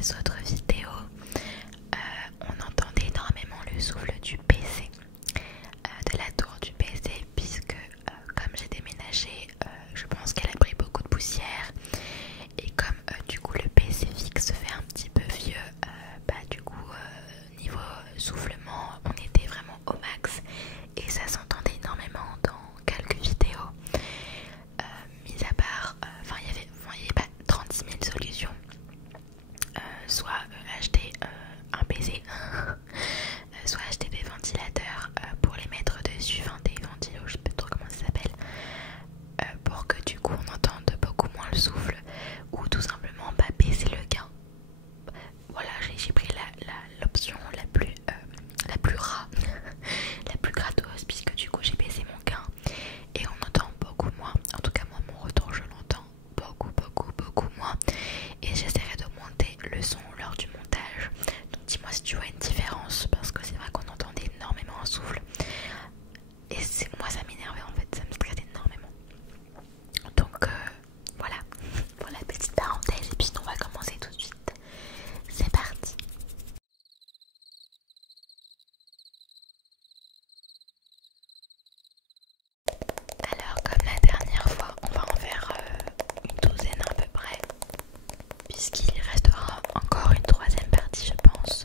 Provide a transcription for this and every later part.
les autres vidéos, on entendait énormément le souffle du PC, de la tour du PC, puisque comme j'ai déménagé, je pense qu'elle a pris beaucoup de poussière. Et comme du coup le PC fixe fait un petit peu vieux, du coup niveau soufflement on était vraiment au max et ça s'entendait énormément dans quelques vidéos. Mis à part, il n'y avait pas 36 000 solutions. Soit acheter un PC, soit acheter des ventilateurs pour les mettre dessus, enfin des ventilos, je sais pas trop comment ça s'appelle, pour que du coup on entende beaucoup moins le souffle, ou tout simplement baisser le gain. Voilà, j'ai pris l'option la plus rat, la plus gratos, puisque du coup j'ai baissé mon gain et on entend beaucoup moins. En tout cas moi mon retour je l'entends beaucoup moins, et j'essaierai d'augmenter le son lors du montage. Donc dis-moi si tu vois une différence, parce que c'est vrai qu'on entendait énormément un souffle et moi ça m'énervait en fait, ça me stressait énormément. Donc voilà pour la petite parenthèse, et puis on va commencer tout de suite. C'est parti. Alors comme la dernière fois, on va en faire une douzaine à peu près, puisqu'il restera encore une troisième partie je pense.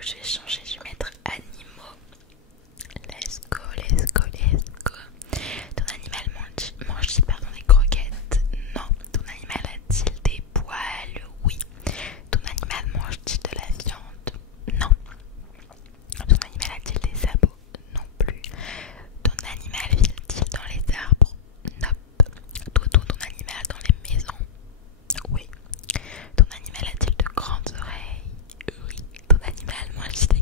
je vais changer, je vais mettre animaux. Let's go, let's go, let's go. Ton animal mange-t-il des croquettes? Non. Ton animal a-t-il des poils? Oui. Ton animal mange-t-il de la viande? Non. Ton animal a-t-il des sabots? Non plus. Ton animal vit-il dans les arbres? Nope. Doit-on ton animal dans les maisons? Oui. Ton animal a-t-il de grandes oreilles? Oui. Ton animal mange des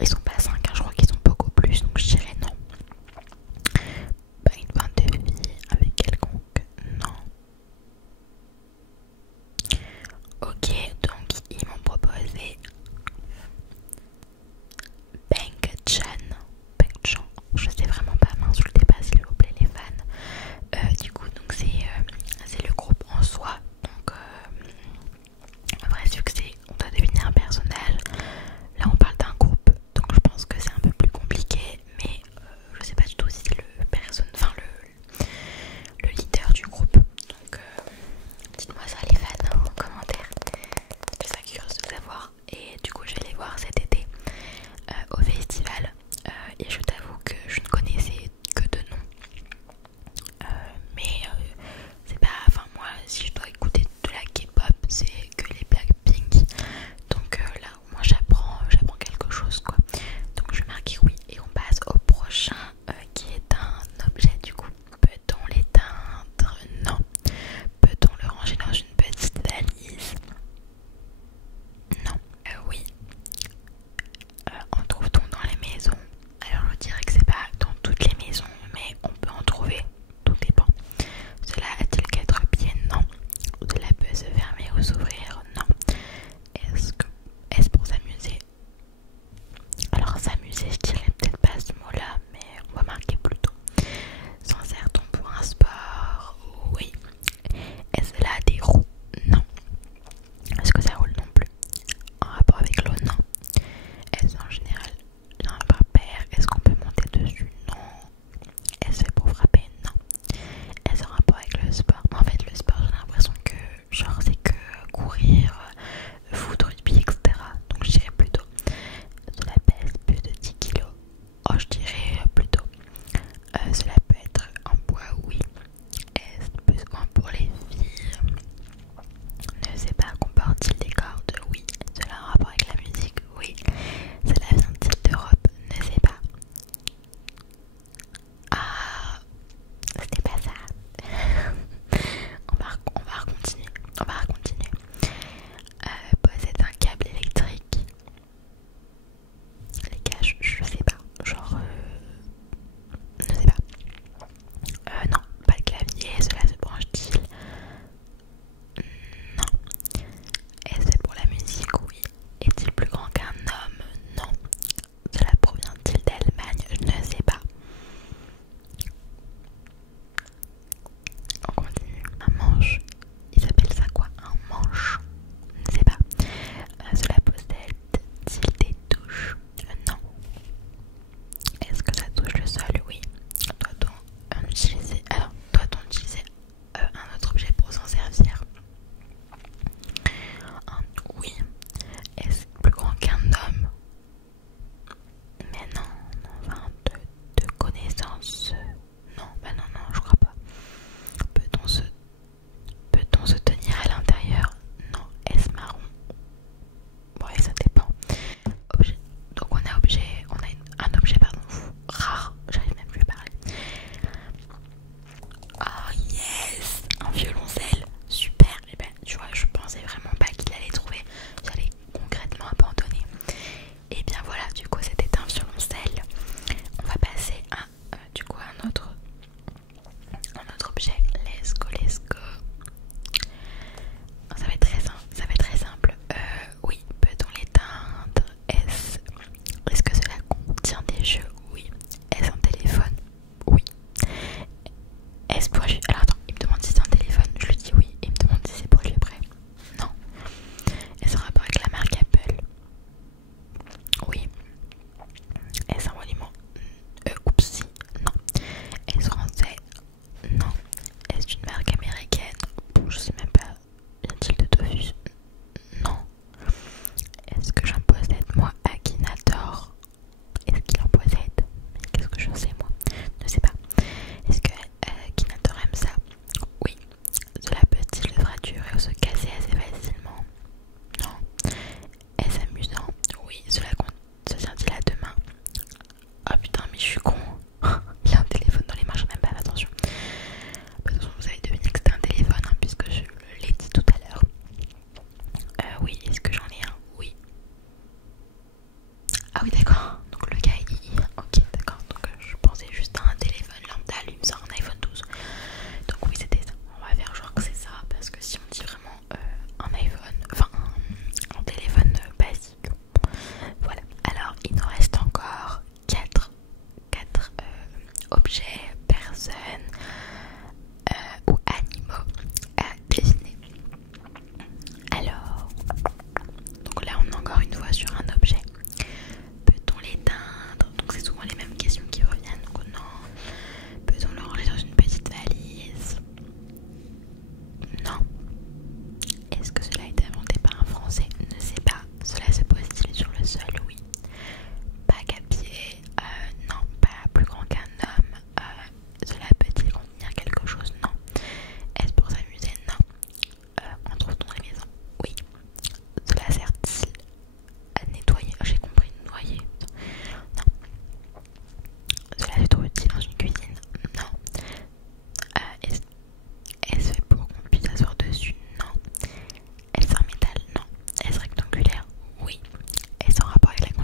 Ils sont pas 5, hein, je crois qu'ils sont beaucoup plus, donc je dirais non. Pas une bande de filles avec quelconque, non. Ok, donc ils m'ont proposé Bang Chan. Bang Chan, je sais vraiment pas, m'insultez pas s'il vous plaît les fans. Du coup, donc c'est le groupe en soi. Donc, un vrai succès, on doit deviner un personnage. Là, on parle d'un groupe, donc je pense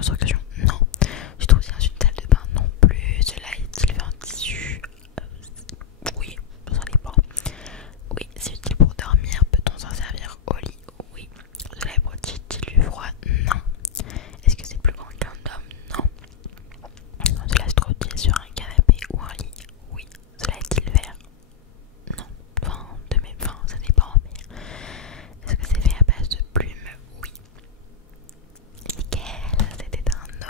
construction? Non. Tu trouves dans une salle de bain? Non plus. Cela est-il fait en tissu? Oui, ça dépend. Oui, c'est utile pour dormir. Peut-on s'en servir au lit? Oui. Cela protège-t-il du froid? Non. Est-ce que c'est plus grand qu'un homme? Non. Cela se trouve-t-il sur un canapé ou un lit? Oui. Cela est-il vert? Non. Enfin, de mes fins, ça dépend. Mais est-ce que c'est fait à base de plumes? Oui. Nickel, c'était un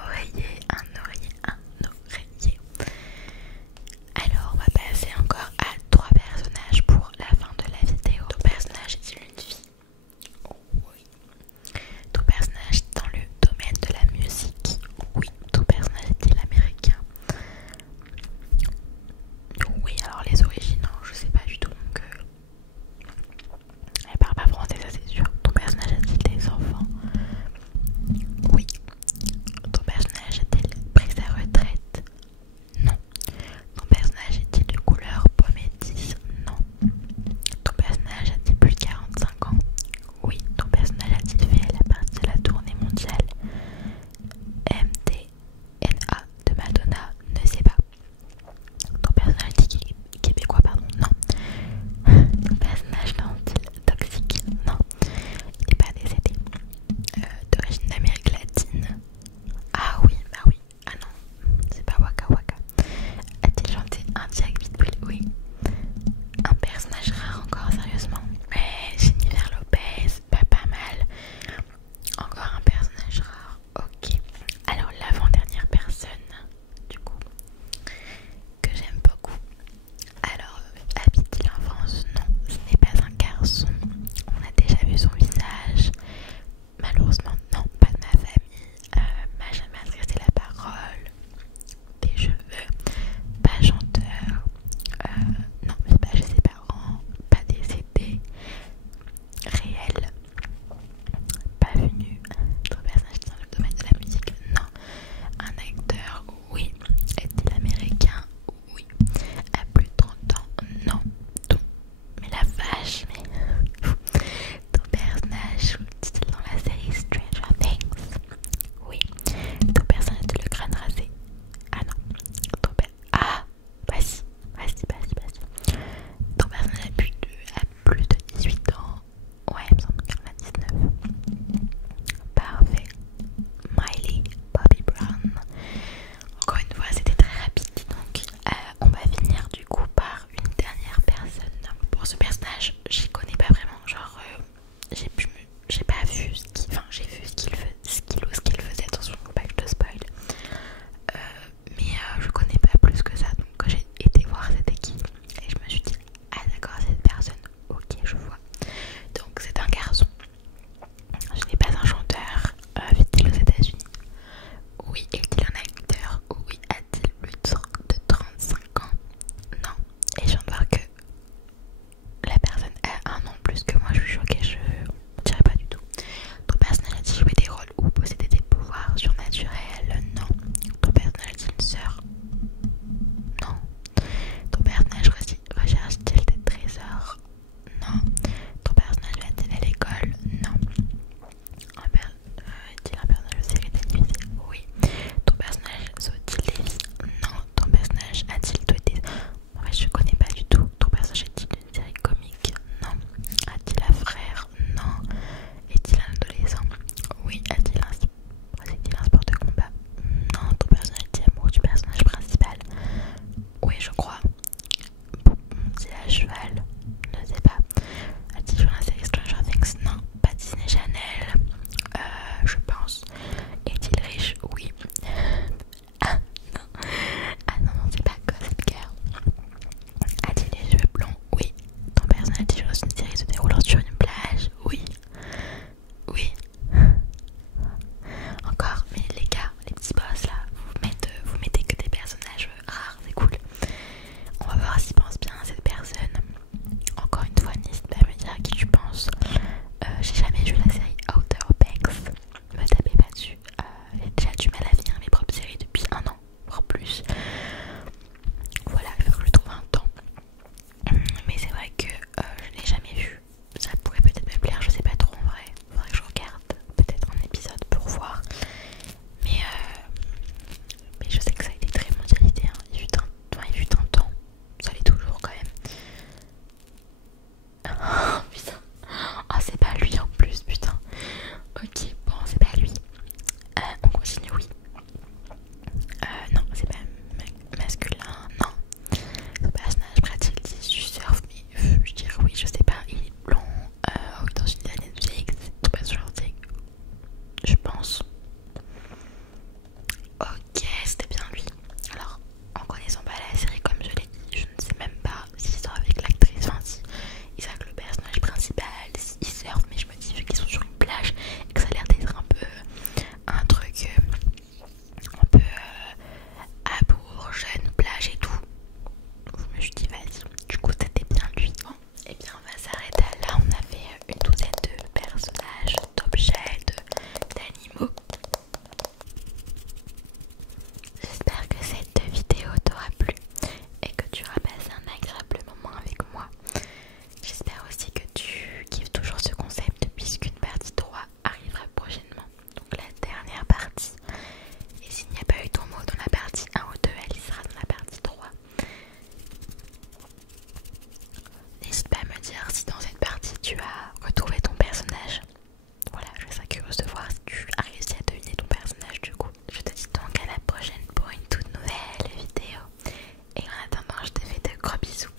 Gros bisous.